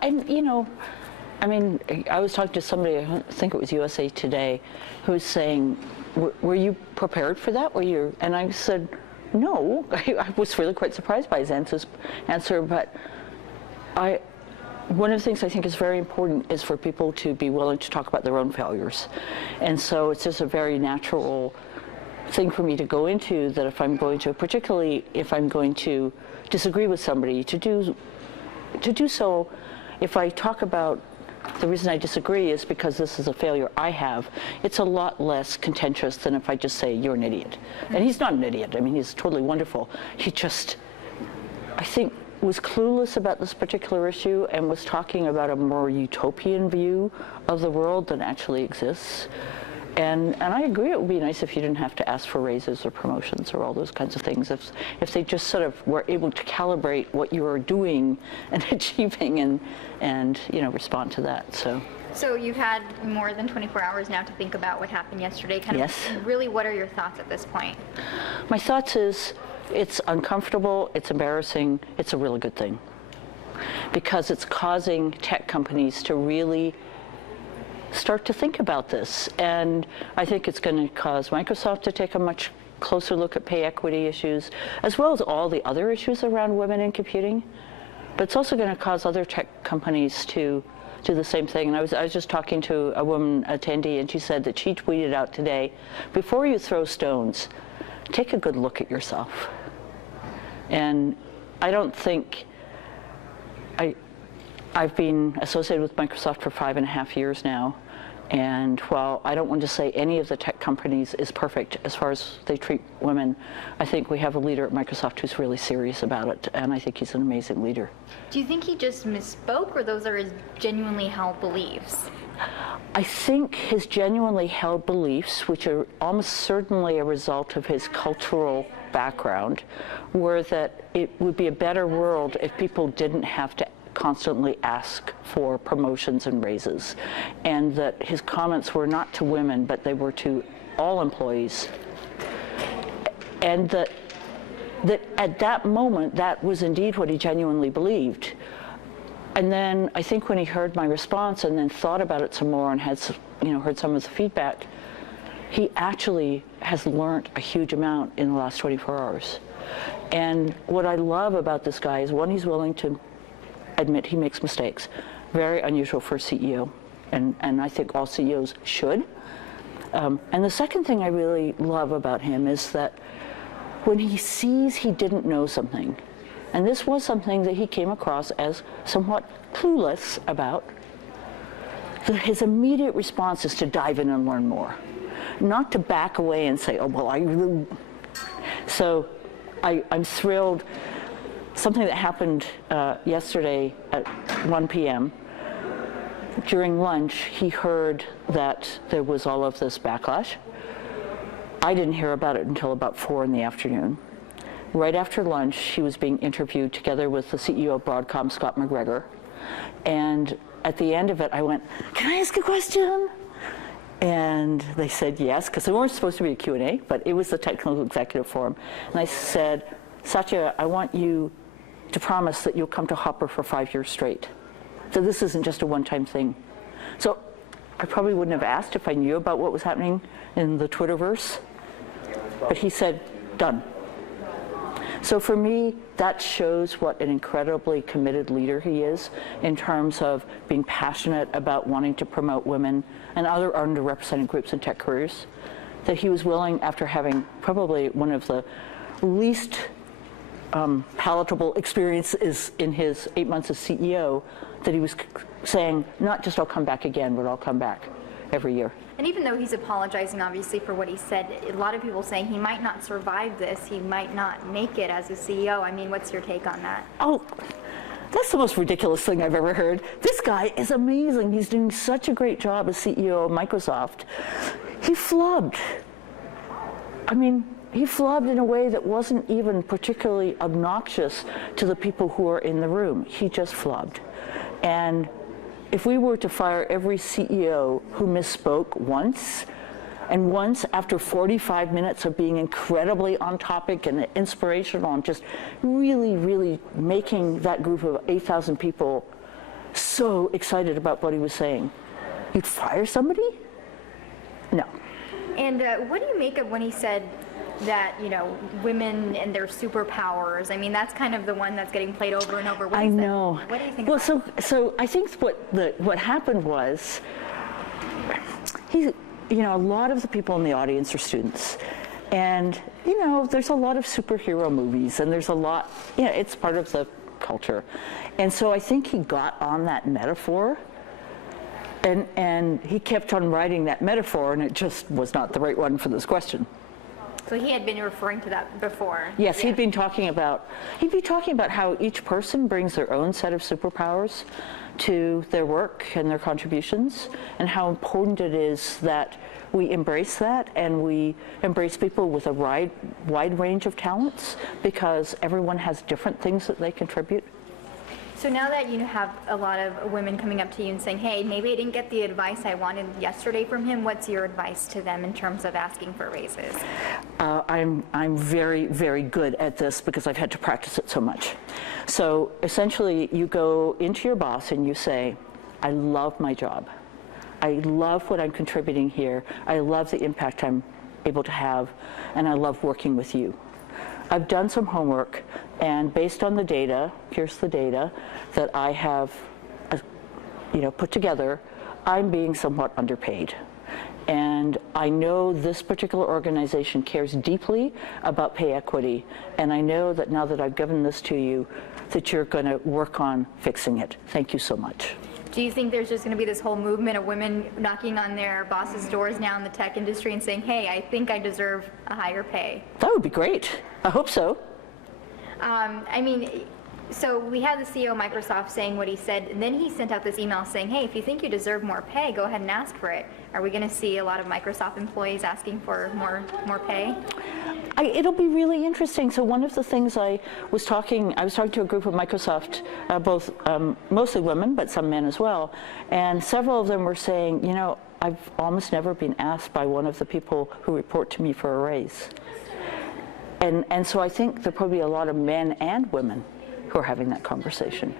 Yeah, and I mean, I was talking to somebody, I think it was USA Today, who was saying, were you prepared for that? And I said, no. I was really quite surprised by his answer, but one of the things I think is very important is for people to be willing to talk about their own failures. And so it's just a very natural thing for me to go into, that if I'm going to, particularly if I'm going to disagree with somebody, to do so, if I talk about the reason I disagree is because this is a failure I have, it's a lot less contentious than if I just say, you're an idiot. And he's not an idiot. I mean, he's totally wonderful. He just, I think, was clueless about this particular issue and was talking about a more utopian view of the world than actually exists. And I agree, it would be nice if you didn't have to ask for raises or promotions or all those kinds of things. If they just sort of were able to calibrate what you are doing and achieving and respond to that. So you've had more than 24 hours now to think about what happened yesterday. Yes. Really, what are your thoughts at this point? My thoughts is, it's uncomfortable, it's embarrassing, it's a really good thing. Because it's causing tech companies to really start to think about this. And I think it's going to cause Microsoft to take a much closer look at pay equity issues, as well as all the other issues around women in computing. But it's also going to cause other tech companies to do the same thing. And I was just talking to a woman attendee, and she said that she tweeted out today, before you throw stones, take a good look at yourself. And I don't think, I've been associated with Microsoft for 5.5 years now, and while I don't want to say any of the tech companies is perfect as far as they treat women, I think we have a leader at Microsoft who's really serious about it, and I think he's an amazing leader. Do you think he just misspoke, or those are his genuinely held beliefs? I think his genuinely held beliefs, which are almost certainly a result of his cultural background, were that it would be a better world if people didn't have to constantly ask for promotions and raises, and that his comments were not to women, but they were to all employees, and that at that moment, that was indeed what he genuinely believed. And then I think when he heard my response and then thought about it some more and had heard some of the feedback, he actually has learned a huge amount in the last 24 hours. And what I love about this guy is, one, he's willing to admit he makes mistakes. Very unusual for a CEO, and I think all CEOs should. And the second thing I really love about him is that when he sees he didn't know something, and this was something that he came across as somewhat clueless about, his immediate response is to dive in and learn more, not to back away and say, oh, well, So I'm thrilled. Something that happened yesterday at 1 p.m. During lunch, he heard that there was all of this backlash. I didn't hear about it until about 4 in the afternoon. Right after lunch, he was being interviewed together with the CEO of Broadcom, Scott McGregor. And at the end of it, I went, can I ask a question? And they said yes, because they weren't supposed to be a Q&A, but it was the technical executive forum. And I said, Satya, I want you to promise that you'll come to Hopper for 5 years straight. So this isn't just a one-time thing. So I probably wouldn't have asked if I knew about what was happening in the Twitterverse, but he said, done. So for me, that shows what an incredibly committed leader he is in terms of being passionate about wanting to promote women and other underrepresented groups in tech careers, that he was willing, after having probably one of the least palatable experiences in his 8 months as CEO, that he was saying, not just I'll come back again, but I'll come back every year. And even though he's apologizing, obviously, for what he said, a lot of people saying he might not survive this, he might not make it as a CEO. I mean, what's your take on that? Oh, that's the most ridiculous thing I've ever heard. This guy is amazing. He's doing such a great job as CEO of Microsoft. He flubbed. I mean, he flubbed in a way that wasn't even particularly obnoxious to the people who are in the room. He just flubbed. And if we were to fire every CEO who misspoke once, and once after 45 minutes of being incredibly on topic and inspirational and just really, really making that group of 8,000 people so excited about what he was saying. You'd fire somebody? No. And what do you make of when he said that, you know, women and their superpowers? I mean, that's kind of the one that's getting played over and over. I know. What do you think? Well, so I think what happened was, a lot of the people in the audience are students, and there's a lot of superhero movies, and there's a lot, it's part of the culture, and so I think he got on that metaphor. And he kept on writing that metaphor, and it just was not the right one for this question. So he had been referring to that before. Yes, yeah. He'd be talking about how each person brings their own set of superpowers to their work and their contributions, and how important it is that we embrace that, and we embrace people with a wide range of talents, because everyone has different things that they contribute. So now that you have a lot of women coming up to you and saying, hey, maybe I didn't get the advice I wanted yesterday from him, what's your advice to them in terms of asking for raises? I'm very, very good at this because I've had to practice it so much. So essentially, you go into your boss and you say, I love my job. I love what I'm contributing here. I love the impact I'm able to have, and I love working with you. I've done some homework, and based on the data, here's the data that I have put together, I'm being somewhat underpaid. And I know this particular organization cares deeply about pay equity, and I know that now that I've given this to you, that you're going to work on fixing it. Thank you so much. Do you think there's just going to be this whole movement of women knocking on their bosses' doors now in the tech industry and saying, hey, I think I deserve a higher pay? That would be great. I hope so. So we had the CEO of Microsoft saying what he said, and then he sent out this email saying, hey, if you think you deserve more pay, go ahead and ask for it. Are we going to see a lot of Microsoft employees asking for more pay? It'll be really interesting. So one of the things I was talking to a group of Microsoft, both mostly women, but some men as well, and several of them were saying, I've almost never been asked by one of the people who report to me for a raise. And so I think there'll probably be a lot of men and women who are having that conversation.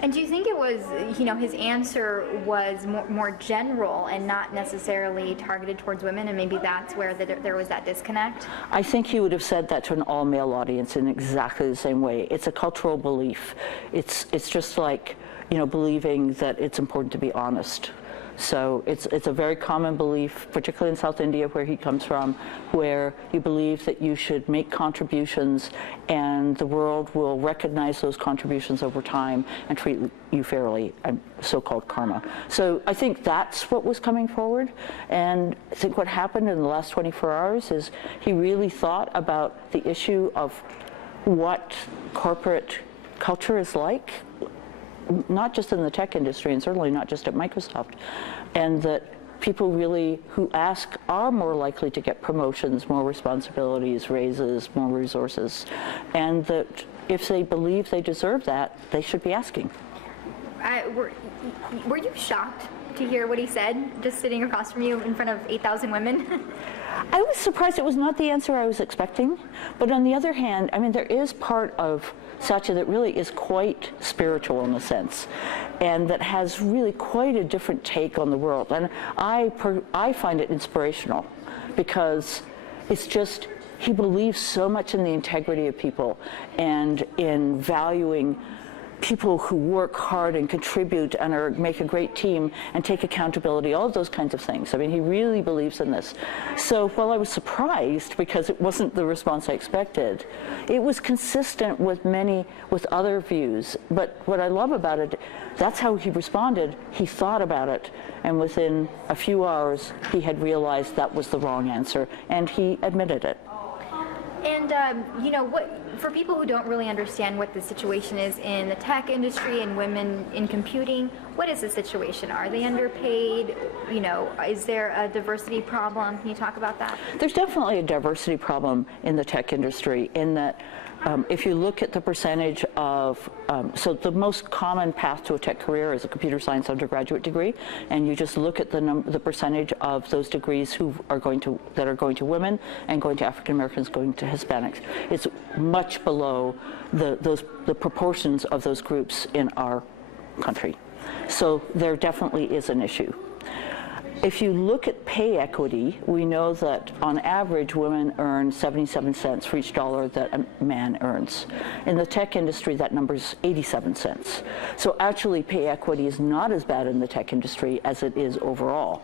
And do you think it was, his answer was more general and not necessarily targeted towards women, and maybe that's where there was that disconnect? I think he would have said that to an all-male audience in exactly the same way. It's a cultural belief. It's just like, believing that it's important to be honest. So it's a very common belief, particularly in South India, where he comes from, where you believe that you should make contributions and the world will recognize those contributions over time and treat you fairly, so-called karma. So I think that's what was coming forward, and I think what happened in the last 24 hours is he really thought about the issue of what corporate culture is like, not just in the tech industry and certainly not just at Microsoft, and that people really who ask are more likely to get promotions, more responsibilities, raises, more resources, and that if they believe they deserve that, they should be asking. Were you shocked to hear what he said, just sitting across from you in front of 8,000 women? I was surprised. It was not the answer I was expecting, but on the other hand, there is part of Satya that really is quite spiritual in a sense, and that has really quite a different take on the world. And I find it inspirational because it's just, he believes so much in the integrity of people and in valuing people who work hard and contribute and make a great team and take accountability, all of those kinds of things. He really believes in this. So while I was surprised because it wasn't the response I expected, it was consistent with other views. But what I love about it, that's how he responded. He thought about it, and within a few hours, he had realized that was the wrong answer, and he admitted it. And, for people who don't really understand what the situation is in the tech industry and women in computing, what is the situation? Are they underpaid? Is there a diversity problem? Can you talk about that? There's definitely a diversity problem in the tech industry in that if you look at the percentage of, so the most common path to a tech career is a computer science undergraduate degree, and you just look at the percentage of those degrees that are going to women and going to African Americans, going to Hispanics. It's much below the proportions of those groups in our country. So there definitely is an issue. If you look at pay equity, we know that on average women earn 77 cents for each dollar that a man earns. In the tech industry, that number is 87 cents. So actually pay equity is not as bad in the tech industry as it is overall.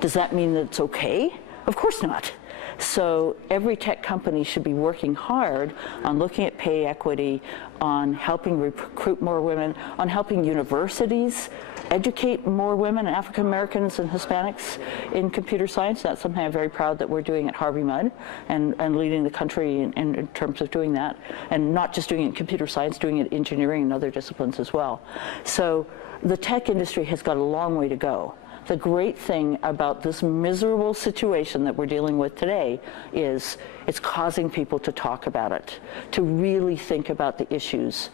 Does that mean that it's okay? Of course not. So every tech company should be working hard on looking at pay equity, on helping recruit more women, on helping universities educate more women, African Americans and Hispanics in computer science. That's something I'm very proud that we're doing at Harvey Mudd and leading the country in terms of doing that. And not just doing it in computer science, doing it in engineering and other disciplines as well. So the tech industry has got a long way to go. The great thing about this miserable situation that we're dealing with today is it's causing people to talk about it, to really think about the issues.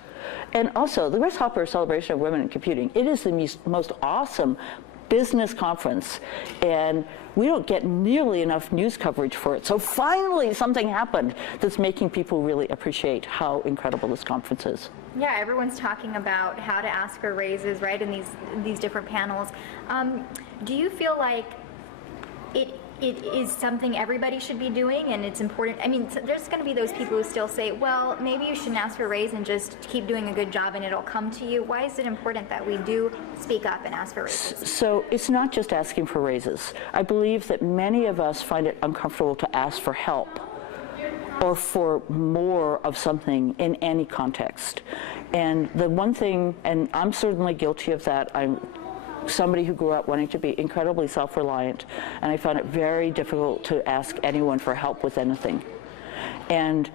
And also, the Grasshopper Celebration of Women in Computing, it is the most awesome business conference, and we don't get nearly enough news coverage for it. So finally, something happened that's making people really appreciate how incredible this conference is. Yeah, everyone's talking about how to ask for raises, right, in these different panels. Do you feel like it is something everybody should be doing and it's important? I mean, there's going to be those people who still say, well, maybe you shouldn't ask for a raise and just keep doing a good job and it'll come to you. Why is it important that we do speak up and ask for raises? So it's not just asking for raises. I believe that many of us find it uncomfortable to ask for help or for more of something in any context. And the one thing, and I'm certainly guilty of that, I'm somebody who grew up wanting to be incredibly self-reliant, and I found it very difficult to ask anyone for help with anything. And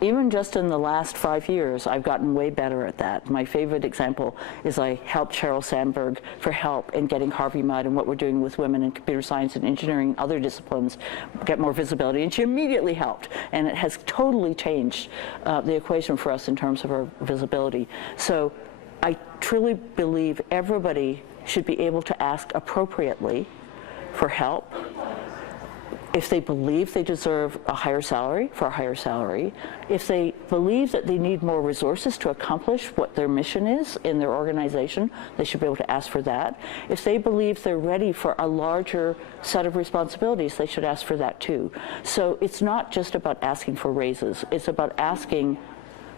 even just in the last 5 years, I've gotten way better at that. My favorite example is I helped Sheryl Sandberg for help in getting Harvey Mudd and what we're doing with women in computer science and engineering and other disciplines get more visibility, and she immediately helped. And it has totally changed the equation for us in terms of our visibility. So I truly believe everybody should be able to ask appropriately for help. If they believe they deserve a higher salary, for a higher salary. If they believe that they need more resources to accomplish what their mission is in their organization, they should be able to ask for that. If they believe they're ready for a larger set of responsibilities, they should ask for that too. So it's not just about asking for raises, it's about asking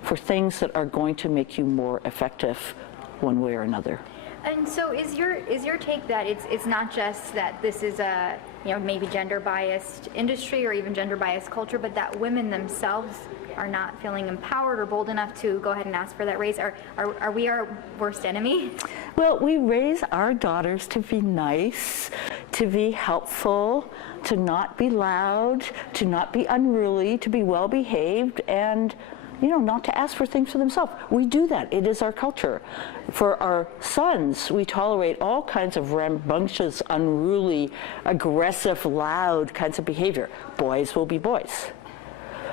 for things that are going to make you more effective one way or another. And so is your take that it's not just that this is a maybe gender biased industry or even gender biased culture, but that women themselves are not feeling empowered or bold enough to go ahead and ask for that raise? Are we our worst enemy? Well, we raise our daughters to be nice, to be helpful, to not be loud, to not be unruly, to be well behaved, and not to ask for things for themselves. We do that. It is our culture. For our sons, we tolerate all kinds of rambunctious, unruly, aggressive, loud kinds of behavior. Boys will be boys.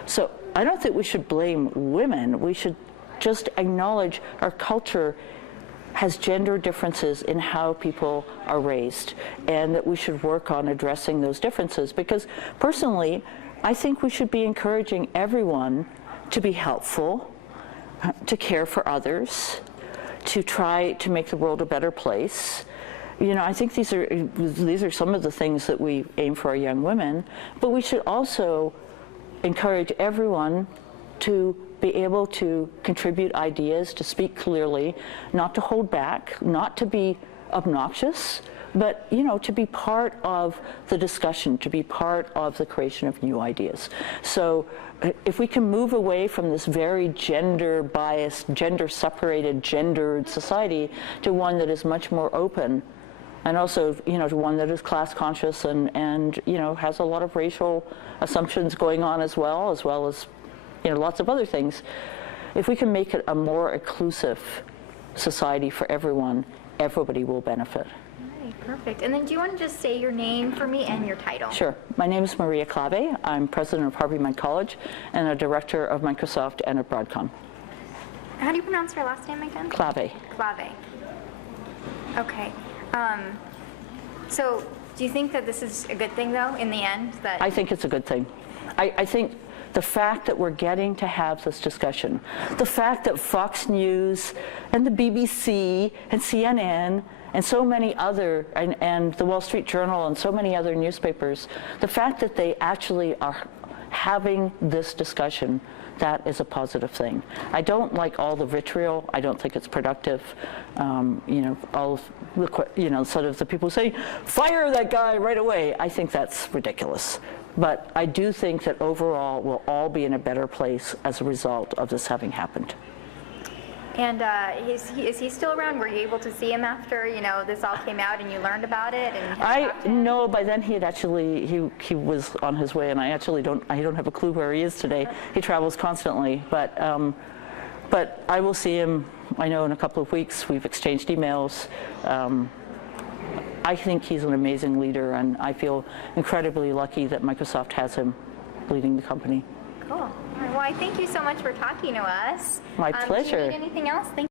So I don't think we should blame women. We should just acknowledge our culture has gender differences in how people are raised, and that we should work on addressing those differences. Because personally, I think we should be encouraging everyone to be helpful, to care for others, to try to make the world a better place. I think these are some of the things that we aim for our young women, but we should also encourage everyone to be able to contribute ideas, to speak clearly, not to hold back, not to be obnoxious, but to be part of the discussion, to be part of the creation of new ideas. So if we can move away from this very gender biased, gender separated, gendered society to one that is much more open, and also to one that is class conscious and has a lot of racial assumptions going on as well as lots of other things. If we can make it a more inclusive society for everyone, everybody will benefit. Perfect. And then do you want to just say your name for me and your title? Sure. My name is Maria Klawe. I'm president of Harvey Mudd College and a director of Microsoft and of Broadcom. How do you pronounce your last name again? Klawe. Klawe. Okay. So do you think that this is a good thing, though, in the end? I think it's a good thing. I think the fact that we're getting to have this discussion, the fact that Fox News and the BBC and CNN and so many other, and the Wall Street Journal and so many other newspapers, the fact that they actually are having this discussion, that is a positive thing. I don't like all the vitriol. I don't think it's productive. All of the, sort of the people say, fire that guy right away. I think that's ridiculous. But I do think that overall we'll all be in a better place as a result of this having happened. And is he still around? Were you able to see him after this all came out and you learned about it? And no. By then he had actually he was on his way, and I don't have a clue where he is today. He travels constantly, but I will see him. I know in a couple of weeks. We've exchanged emails. I think he's an amazing leader, and I feel incredibly lucky that Microsoft has him leading the company. Cool. Well, I thank you so much for talking to us. My pleasure. Do you need anything else? Thank